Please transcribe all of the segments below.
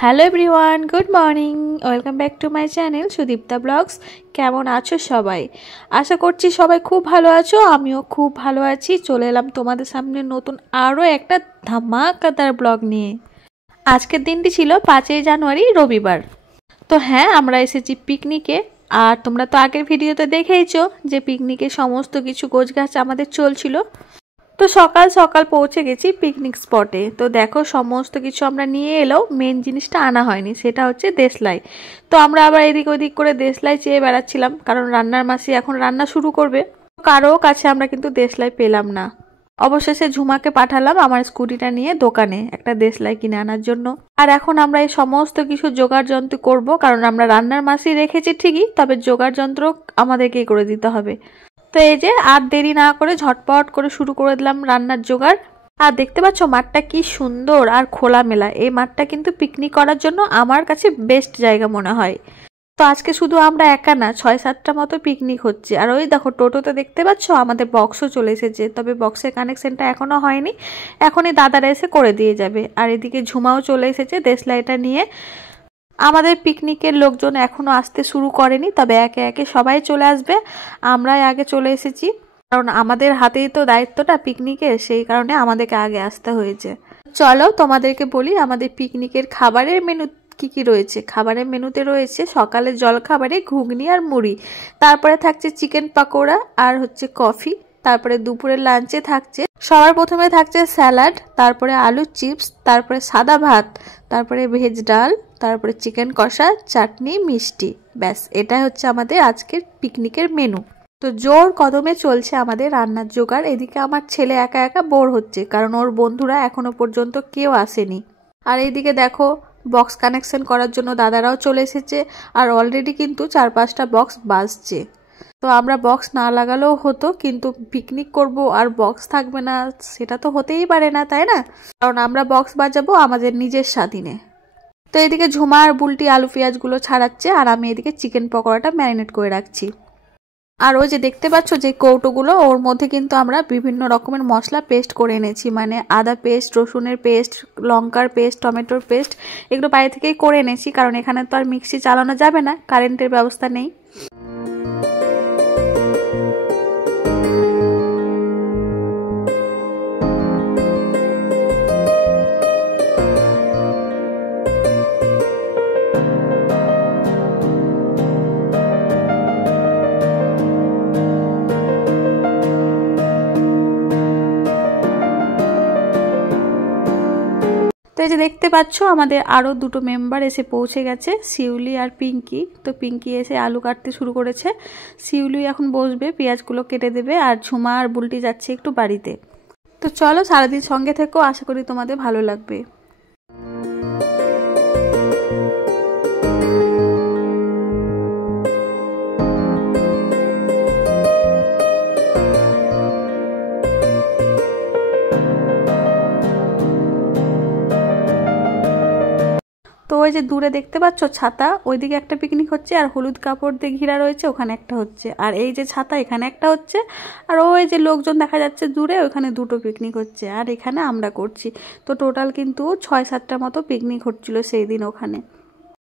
Hello everyone, good morning. Welcome back to my channel Sudipta blogs. কেমন আছো সবাই? আশা করছি সবাই খুব ভালো আছো, আমিও খুব ভালো আছি। চলে এলাম তোমাদের সামনে নতুন আরও একটা ধামাকাদার ব্লগ নিয়ে। আজকের দিনটি ছিল 5ই জানুয়ারি, রবিবার। তো হ্যাঁ, আমরা এসেছি পিকনিকে। আর তোমরা তো আগের ভিডিওতে দেখেইছো যে পিকনিকে সমস্ত কিছু গোছগাছ আমাদের চলছিল। তো সকাল সকাল পৌঁছে গেছি পিকনিক স্পটে। তো দেখো, সমস্ত কিছু আমরা নিয়ে এলেও মেন জিনিসটা আনা হয়নি, সেটা হচ্ছে দেশলাই। তো আমরা আবার এদিক ওদিক করে দেশলাই চেয়ে বেড়াচ্ছিলাম, কারণ রান্নার মাসি এখন রান্না শুরু করবে। কারো কাছে আমরা কিন্তু দেশলাই পেলাম না। অবশেষে ঝুমাকে পাঠালাম আমার স্কুটিটা নিয়ে দোকানে একটা দেশলাই কিনে আনার জন্য। আর এখন আমরা এই সমস্ত কিছু জোগাড় যন্ত্র করবো, কারণ আমরা রান্নার মাসি রেখেছি ঠিকই, তবে জোগাড় যন্ত্র আমাদেরকেই করে দিতে হবে। তো এই যে আর দেরি না করে ঝটপট করে শুরু করে দিলাম রান্নার জোগাড়। আর দেখতে পাচ্ছ মাঠটা কি সুন্দর আর খোলামেলা। এই মাঠটা কিন্তু পিকনিক করার জন্য আমার কাছে বেস্ট জায়গা মনে হয়। তো আজকে শুধু আমরা একা না, 6-7টা মতো পিকনিক হচ্ছে। আর ওই দেখো টোটোতে দেখতে পাচ্ছ আমাদের বক্সও চলে এসেছে, তবে বক্সের কানেকশনটা এখনো হয়নি, এখনই দাদারা এসে করে দিয়ে যাবে। আর এদিকে ঝুমাও চলে এসেছে দেশলাইটা নিয়ে। আমাদের পিকনিকের লোকজন এখনো আসতে শুরু করেনি, তবে একে একে সবাই চলে আসবে। আমরাই আগে চলে এসেছি, কারণ আমাদের হাতেই তো দায়িত্বটা পিকনিকের, সেই কারণে আমাদেরকে আগে আসতে হয়েছে। চলো তোমাদেরকে বলি আমাদের পিকনিকের খাবারের মেনু কি কি রয়েছে। খাবারের মেনুতে রয়েছে সকালের জলখাবারে ঘুগনি আর মুড়ি, তারপরে থাকছে চিকেন পাকোড়া আর হচ্ছে কফি, তারপরে দুপুরের লাঞ্চে থাকছে সবার প্রথমে থাকছে স্যালাড, তারপরে আলুর চিপস, তারপরে সাদা ভাত, তারপরে ভেজ ডাল, তারপরে চিকেন কষা, চাটনি, মিষ্টি। ব্যাস, এটাই হচ্ছে আমাদের আজকের পিকনিকের মেনু। তো জোর কদমে চলছে আমাদের রান্নার জোগাড়। এদিকে আমার ছেলে একা একা বোর হচ্ছে, কারণ ওর বন্ধুরা এখনো পর্যন্ত কেউ আসেনি। আর এইদিকে দেখো, বক্স কানেকশন করার জন্য দাদারাও চলে এসেছে, আর অলরেডি কিন্তু 4-5টা বক্স বাজছে। তো আমরা বক্স না লাগালেও হতো, কিন্তু পিকনিক করব আর বক্স থাকবে না, সেটা তো হতেই পারে না, তাই না? কারণ আমরা বক্স বাজাবো আমাদের নিজের স্বাধীনে। তো এদিকে ঝুমা আর বুলটি আলু পেঁয়াজগুলো ছাড়াচ্ছে, আর আমি এদিকে চিকেন পকোড়াটা ম্যারিনেট করে রাখছি। আর ওই যে দেখতে পাচ্ছ যে কৌটোগুলো, ওর মধ্যে কিন্তু আমরা বিভিন্ন রকমের মশলা পেস্ট করে এনেছি, মানে আদা পেস্ট, রসুনের পেস্ট, লঙ্কার পেস্ট, টমেটোর পেস্ট, এগুলো বাইরে থেকেই করে এনেছি, কারণ এখানে তো আর মিক্সি চালানো যাবে না, কারেন্টের ব্যবস্থা নেই। তো এই যে দেখতে পাচ্ছ আমাদের আরও দুটো মেম্বার এসে পৌঁছে গেছে, শিউলি আর পিঙ্কি। তো পিঙ্কি এসে আলু কাটতে শুরু করেছে, শিউলি এখন বসবে, পেঁয়াজগুলো কেটে দেবে, আর ঝুমা আর বুলটি যাচ্ছে একটু বাড়িতে। তো চলো সারাদিন সঙ্গে থেকো, আশা করি তোমাদের ভালো লাগবে। তো ওই যে দূরে দেখতে পাচ্ছ ছাতা, ওইদিকে একটা পিকনিক হচ্ছে, আর হলুদ কাপড় দিয়ে ঘিরা রয়েছে, ওখানে একটা হচ্ছে। আর এই যে ছাতা, এখানে একটা হচ্ছে। আর ওই যে লোকজন দেখা যাচ্ছে দূরে, ওখানে দুটো পিকনিক হচ্ছে, আর এখানে আমরা করছি। তো টোটাল কিন্তু 6-7টা মতো পিকনিক হচ্ছিল সেই দিন ওখানে।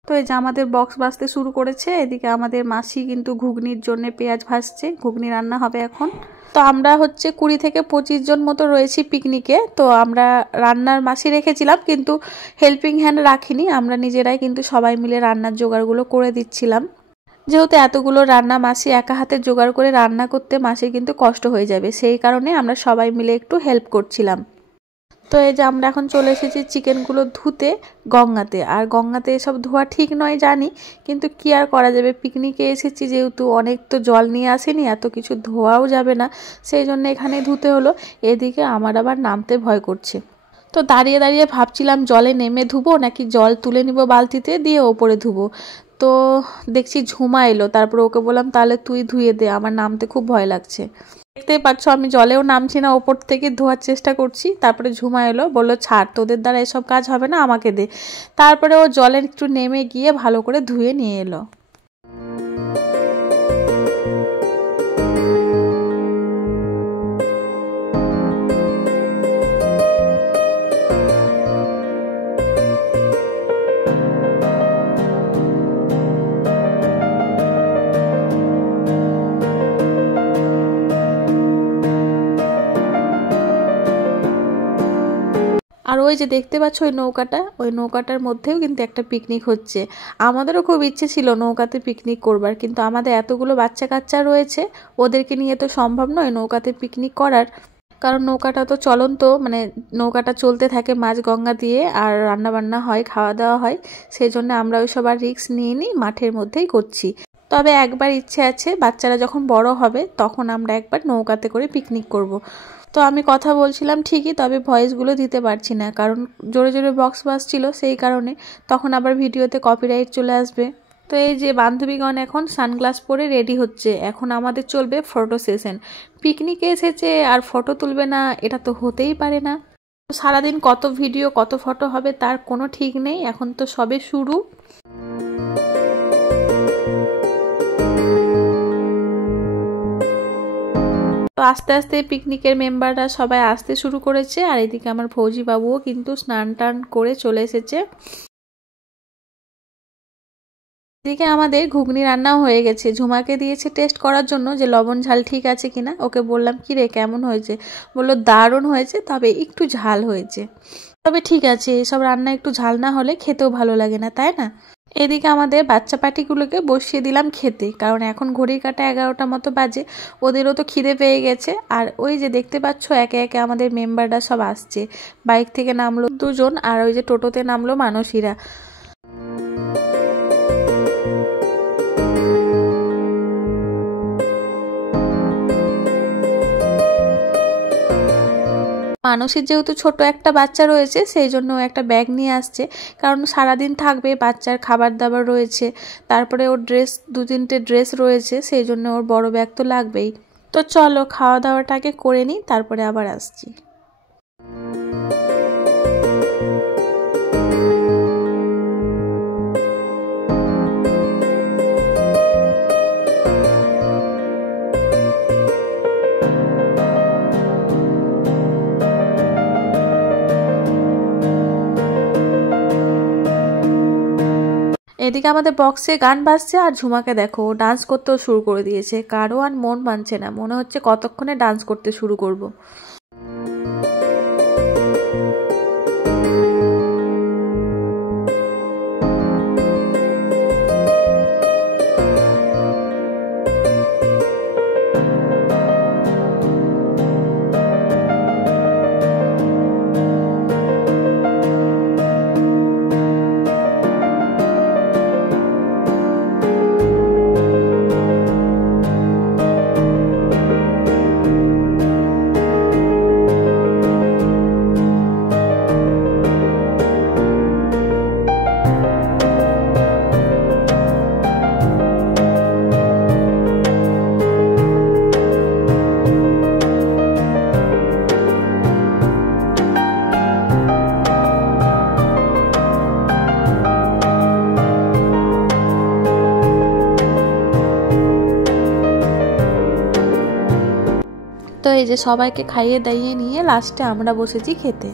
তো এই যে আমাদের বক্স বাজতে শুরু করেছে। এদিকে আমাদের মাসি কিন্তু ঘুগনির জন্য পেঁয়াজ ভাজছে, ঘুগনি রান্না হবে এখন। তো আমরা হচ্ছে 20 থেকে 25 জন মতো রয়েছি পিকনিকে। তো আমরা রান্নার মাসি রেখেছিলাম, কিন্তু হেল্পিং হ্যান্ড রাখিনি, আমরা নিজেরাই কিন্তু সবাই মিলে রান্নার জোগাড়গুলো করে দিচ্ছিলাম। যেহেতু এতগুলো রান্না মাসি একা হাতে জোগাড় করে রান্না করতে মাসি কিন্তু কষ্ট হয়ে যাবে, সেই কারণে আমরা সবাই মিলে একটু হেল্প করছিলাম। তো এই যে আমরা এখন চলে এসেছি চিকেনগুলো ধুতে গঙ্গাতে। আর গঙ্গাতে এসব ধোয়া ঠিক নয় জানি, কিন্তু কি আর করা যাবে, পিকনিকে এসেছি যেহেতু, অনেক তো জল নিয়ে আসেনি, এত কিছু ধোয়াও যাবে না, সেই জন্য এখানেই ধুতে হলো। এদিকে আমার আবার নামতে ভয় করছে। তো দাঁড়িয়ে দাঁড়িয়ে ভাবছিলাম জলে নেমে ধুবো নাকি জল তুলে নিব বালতিতে দিয়ে ওপরে ধুবো। তো দেখছি ঝুমা এলো, তারপর ওকে বললাম তাহলে তুই ধুয়ে দে, আমার নামতে খুব ভয় লাগছে। দেখতেই পাচ্ছ আমি জলেও নামছি না, ওপর থেকে ধোয়ার চেষ্টা করছি। তারপরে ঝুমা এলো, বললো ছাড়, তোদের দ্বারা এসব কাজ হবে না, আমাকে দে। তারপরে ও জলে একটু নেমে গিয়ে ভালো করে ধুয়ে নিয়ে এলো। ওই যে দেখতে পাচ্ছ ওই নৌকাটার মধ্যেও কিন্তু একটা পিকনিক হচ্ছে। আমাদেরও খুব ইচ্ছে ছিল নৌকাতে পিকনিক করবার, কিন্তু আমাদের এতগুলো বাচ্চা কাচ্চা রয়েছে, ওদেরকে নিয়ে তো সম্ভব নয় নৌকাতে পিকনিক করার। কারণ নৌকাটা তো চলন্ত, মানে নৌকাটা চলতে থাকে মাঝ গঙ্গা দিয়ে, আর রান্না বান্না হয়, খাওয়া দাওয়া হয়। সেই জন্য আমরা ওই সবার রিস্ক নিয়ে নিই, মাঠের মধ্যেই করছি। তবে একবার ইচ্ছে আছে, বাচ্চারা যখন বড় হবে তখন আমরা একবার নৌকাতে করে পিকনিক করব। তো আমি কথা বলছিলাম ঠিকই, তবে ভয়েসগুলো দিতে পারছি না, কারণ জোরে জোরে বক্স বাজছিল, সেই কারণে। তখন আবার ভিডিওতে কপিরাইট চলে আসবে। তো এই যে বান্ধবীগণ এখন সানগ্লাস পরে রেডি হচ্ছে, এখন আমাদের চলবে ফটো সেশন। পিকনিকে এসেছে আর ফটো তুলবে না, এটা তো হতেই পারে না। সারাদিন কত ভিডিও কত ফটো হবে তার কোনো ঠিক নেই, এখন তো সবে শুরু। তো আস্তে আস্তে পিকনিকের মেম্বাররা সবাই আসতে শুরু করেছে, আর এদিকে আমার ফৌজি বাবুও কিন্তু স্নান টান করে চলে এসেছে। এদিকে আমাদের ঘুগনি রান্নাও হয়ে গেছে। ঝুমাকে দিয়েছে টেস্ট করার জন্য যে লবণ ঝাল ঠিক আছে কিনা। ওকে বললাম কি রে কেমন হয়েছে, বললো দারুণ হয়েছে, তবে একটু ঝাল হয়েছে। তবে ঠিক আছে, এসব রান্না একটু ঝাল না হলে খেতেও ভালো লাগে না, তাই না? এদিকে আমাদের বাচ্চা পাটিগুলোকে বসিয়ে দিলাম খেতে, কারণ এখন ঘড়ির কাঁটা 11টা মতো বাজে, ওদেরও তো খিদে পেয়ে গেছে। আর ওই যে দেখতে পাচ্ছ একে একে আমাদের মেম্বাররা সব আসছে। বাইক থেকে নামলো দুজন, আর ওই যে টোটোতে নামলো মানসীরা। মানসীর যেহেতু ছোট একটা বাচ্চা রয়েছে, সেই জন্য ও একটা ব্যাগ নিয়ে আসছে, কারণ সারাদিন থাকবে, বাচ্চার খাবার দাবার রয়েছে, তারপরে ওর ড্রেস 2-3টে ড্রেস রয়েছে, সেই জন্য ওর বড় ব্যাগ তো লাগবেই। তো চলো খাওয়া দাওয়াটাকে করে নিই, তারপরে আবার আসছি। এদিকে আমাদের বক্সে গান বাজছে, আর ঝুমাকে দেখো ডান্স করতেও শুরু করে দিয়েছে। কারো আর মন মানছে না, মনে হচ্ছে কতক্ষণে ডান্স করতে শুরু করব। তো এই যে সবাইকে খাইয়ে দাইয়ে নিয়ে লাস্টে আমরা বসেছি খেতে।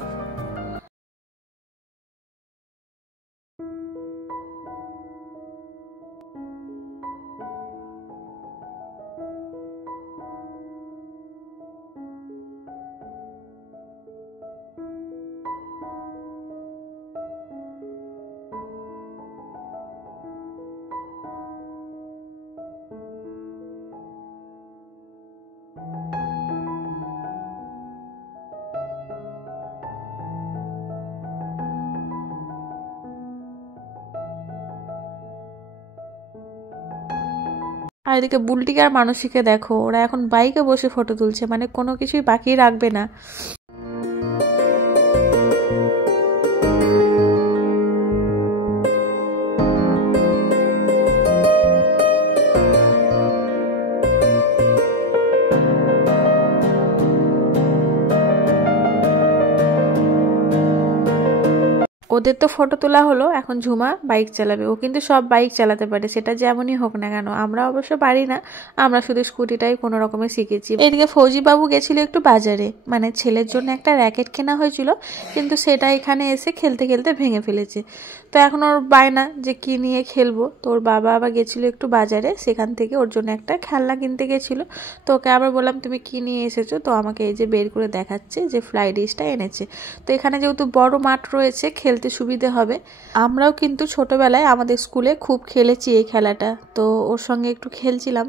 আর এদিকে বুলটিকে আর মানসীকে দেখো, ওরা এখন বাইকে বসে ফটো তুলছে, মানে কোনো কিছুই বাকি রাখবে না। ওদের তো ফটো তোলা হলো, এখন ঝুমা বাইক চালাবে। ও কিন্তু সব বাইক চালাতে পারে, সেটা যেমনই হোক না কেন। আমরা অবশ্য পারি না, আমরা শুধু স্কুটিটাই কোনো রকমে শিখেছি। এদিকে ফৌজি বাবু গেছিল একটু বাজারে, মানে ছেলের জন্য একটা র্যাকেট কেনা হয়েছিল, কিন্তু সেটা এখানে এসে খেলতে খেলতে ভেঙে ফেলেছে। তো এখন ওর বায়না যে কি নিয়ে খেলবো। তো ওর বাবা আবার গেছিলো একটু বাজারে, সেখান থেকে ওর জন্য একটা খেলনা কিনতে গেছিলো। তো ওকে আবার বললাম তুমি কি নিয়ে এসেছো? তো আমাকে এই যে বের করে দেখাচ্ছে যে ফ্লাই ডিশটা এনেছে। তো এখানে যেহেতু বড় মাঠ রয়েছে, খেলতে সুবিধে হবে। আমরাও কিন্তু ছোটবেলায় আমাদের স্কুলে খুব খেলেছি এই খেলাটা, তো ওর সঙ্গে একটু খেলছিলাম।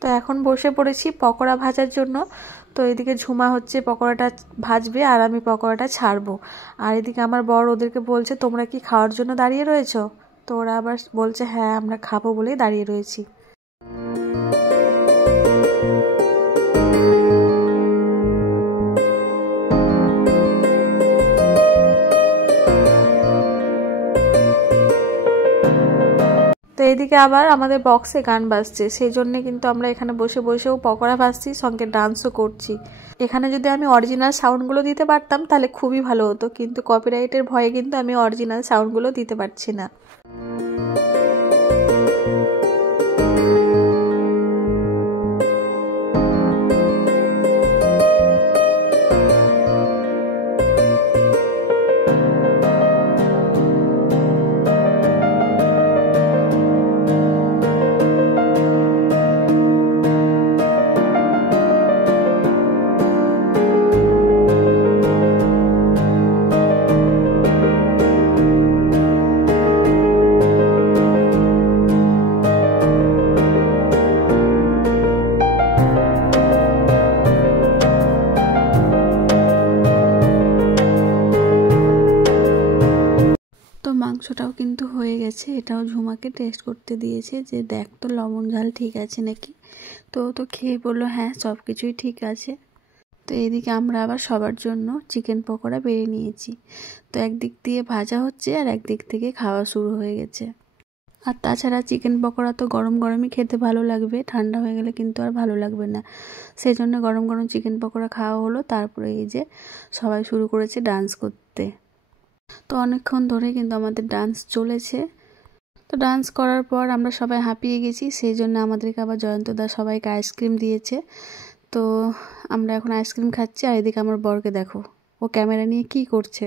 তো এখন বসে পড়েছি পকোড়া ভাজার জন্য। তো এদিকে ঝুমা হচ্ছে পকোড়াটা ভাজবে আর আমি পকোড়াটা ছাড়বো। আর এদিকে আমার বর ওদেরকে বলছে তোমরা কি খাওয়ার জন্য দাঁড়িয়ে রয়েছো? তো ওরা আবার বলছে হ্যাঁ আমরা খাবো বলেই দাঁড়িয়ে রয়েছি। তো এদিকে আবার আমাদের বক্সে গান বাজছে, সেই জন্য কিন্তু আমরা এখানে বসে বসেও পকোড়া ভাজছি, সঙ্গে ডান্সও করছি। এখানে যদি আমি অরিজিনাল সাউন্ডগুলো দিতে পারতাম তাহলে খুবই ভালো হতো, কিন্তু কপিরাইটের ভয়ে কিন্তু আমি অরিজিনাল সাউন্ডগুলো দিতে পারছি না। তো মাংসটাও কিন্তু হয়ে গেছে, এটাও ঝুমাকে টেস্ট করতে দিয়েছে যে দেখ তো লবণ ঝাল ঠিক আছে নাকি। তো তো খেয়ে বললো হ্যাঁ সব কিছুই ঠিক আছে। তো এদিকে আমরা আবার সবার জন্য চিকেন পকোড়া বেড়ে নিয়েছি। তো একদিক দিয়ে ভাজা হচ্ছে আর একদিক থেকে খাওয়া শুরু হয়ে গেছে। আর তাছাড়া চিকেন পকোড়া তো গরম গরমই খেতে ভালো লাগবে, ঠান্ডা হয়ে গেলে কিন্তু আর ভালো লাগবে না। সেই জন্য গরম গরম চিকেন পকোড়া খাওয়া হলো। তারপরে এই যে সবাই শুরু করেছে ডান্স করতে। তো অনেকক্ষণ ধরে কিন্তু আমাদের ডান্স চলেছে। তো ডান্স করার পর আমরা সবাই হাঁপিয়ে গেছি, সেই জন্য আমাদেরকে আবার জয়ন্তদা সবাইকে আইসক্রিম দিয়েছে। তো আমরা এখন আইসক্রিম খাচ্ছি। আর এদিকে আমার বরকে দেখো, ও ক্যামেরা নিয়ে কি করছে।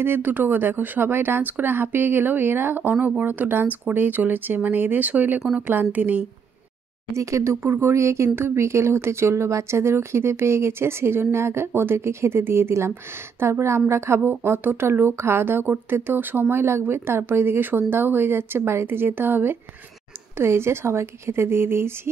এদের দুটোকে দেখো, সবাই ডান্স করে হাঁপিয়ে গেলেও এরা অনবরত ডান্স করেই চলেছে, মানে এদের শরীরে কোনো ক্লান্তি নেই। এদিকে দুপুর গড়িয়ে কিন্তু বিকেল হতে চললো, বাচ্চাদেরও খিদে পেয়ে গেছে, সেই জন্য আগে ওদেরকে খেতে দিয়ে দিলাম। তারপরে আমরা খাবো। অতটা লোক খাওয়া দাওয়া করতে তো সময় লাগবে, তারপর এদিকে সন্ধ্যাও হয়ে যাচ্ছে, বাড়িতে যেতে হবে। তো এই যে সবাইকে খেতে দিয়ে দিয়েছি।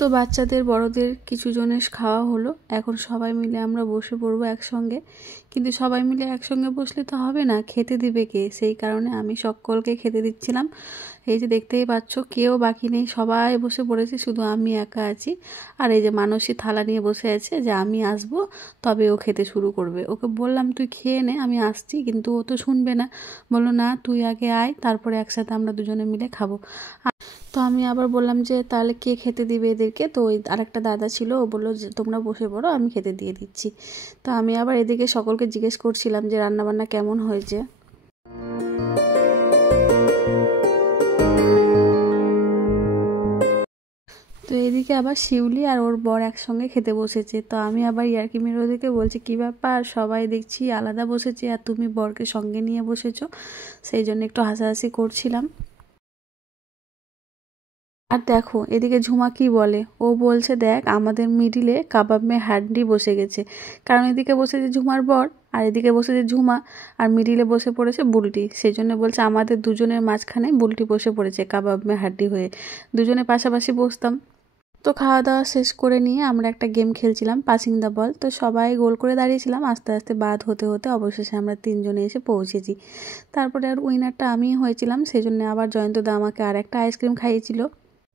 তো বাচ্চাদের বড়দের কিছু জনের খাওয়া হলো, এখন সবাই মিলে আমরা বসে পড়বো একসঙ্গে। কিন্তু সবাই মিলে একসঙ্গে বসলে তো হবে না, খেতে দিবে কে? সেই কারণে আমি সকলকে খেতে দিচ্ছিলাম। এই যে দেখতেই পাচ্ছ কেউ বাকি নেই, সবাই বসে পড়েছে, শুধু আমি একা আছি। আর এই যে মানসী থালা নিয়ে বসে আছে যে আমি আসবো তবে ও খেতে শুরু করবে। ওকে বললাম তুই খেয়ে নে, আমি আসছি, কিন্তু ও তো শুনবে না, বললো না তুই আগে আয়, তারপরে একসাথে আমরা দুজনে মিলে খাবো। তো আমি আবার বললাম যে তাহলে কে খেতে দিবে এদেরকে? তো ওই আরেকটা দাদা ছিল, ও বললো যে তোমরা বসে পড়ো, আমি খেতে দিয়ে দিচ্ছি। তো আমি আবার এদিকে সকলকে জিজ্ঞেস করছিলাম যে রান্নাবান্না কেমন হয়েছে। তো এদিকে আবার শিউলি আর ওর বর একসঙ্গে খেতে বসেছে। তো আমি আবার ইয়ার্কি মেরে ওদেরকে বলছি কী ব্যাপার, সবাই দেখছি আলাদা বসেছে আর তুমি বরকে সঙ্গে নিয়ে বসেছো। সেই জন্য একটু হাসাহাসি করছিলাম। আর দেখো এদিকে ঝুমা কি বলে, ও বলছে দেখ আমাদের মিডিলে কাবাব মে হাড্ডি বসে গেছে। কারণ এদিকে বসেছে ঝুমার বর আর এদিকে বসেছে ঝুমা, আর মিডিলে বসে পড়েছে বুলটি। সেই জন্য বলছে আমাদের দুজনের মাঝখানে বুলটি বসে পড়েছে কাবাব মে হাড্ডি হয়ে। দুজনে পাশাপাশি বসতাম। তো খাওয়া দাওয়া শেষ করে নিয়ে আমরা একটা গেম খেলছিলাম, পাসিং দ্য বল। তো সবাই গোল করে দাঁড়িয়েছিলাম, আস্তে আস্তে বাদ হতে হতে অবশেষে আমরা 3জনে এসে পৌঁছেছি। তারপরে আর উইনারটা আমিই হয়েছিলাম, সেই জন্য আবার জয়ন্তদা আমাকে আর একটা আইসক্রিম খাইয়েছিল।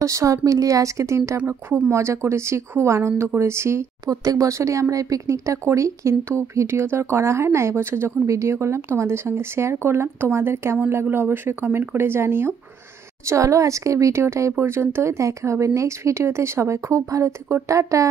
তো সব মিলিয়ে আজকে দিনটা আমরা খুব মজা করেছি, খুব আনন্দ করেছি। প্রত্যেক বছরই আমরা এই পিকনিকটা করি, কিন্তু ভিডিও তো আর করা হয় না। এবছর যখন ভিডিও করলাম তোমাদের সঙ্গে শেয়ার করলাম। তোমাদের কেমন লাগলো অবশ্যই কমেন্ট করে জানিও। চলো আজকের ভিডিওটা এই পর্যন্তই, দেখা হবে নেক্সট ভিডিওতে। সবাই খুব ভালো থেকো, টাটা।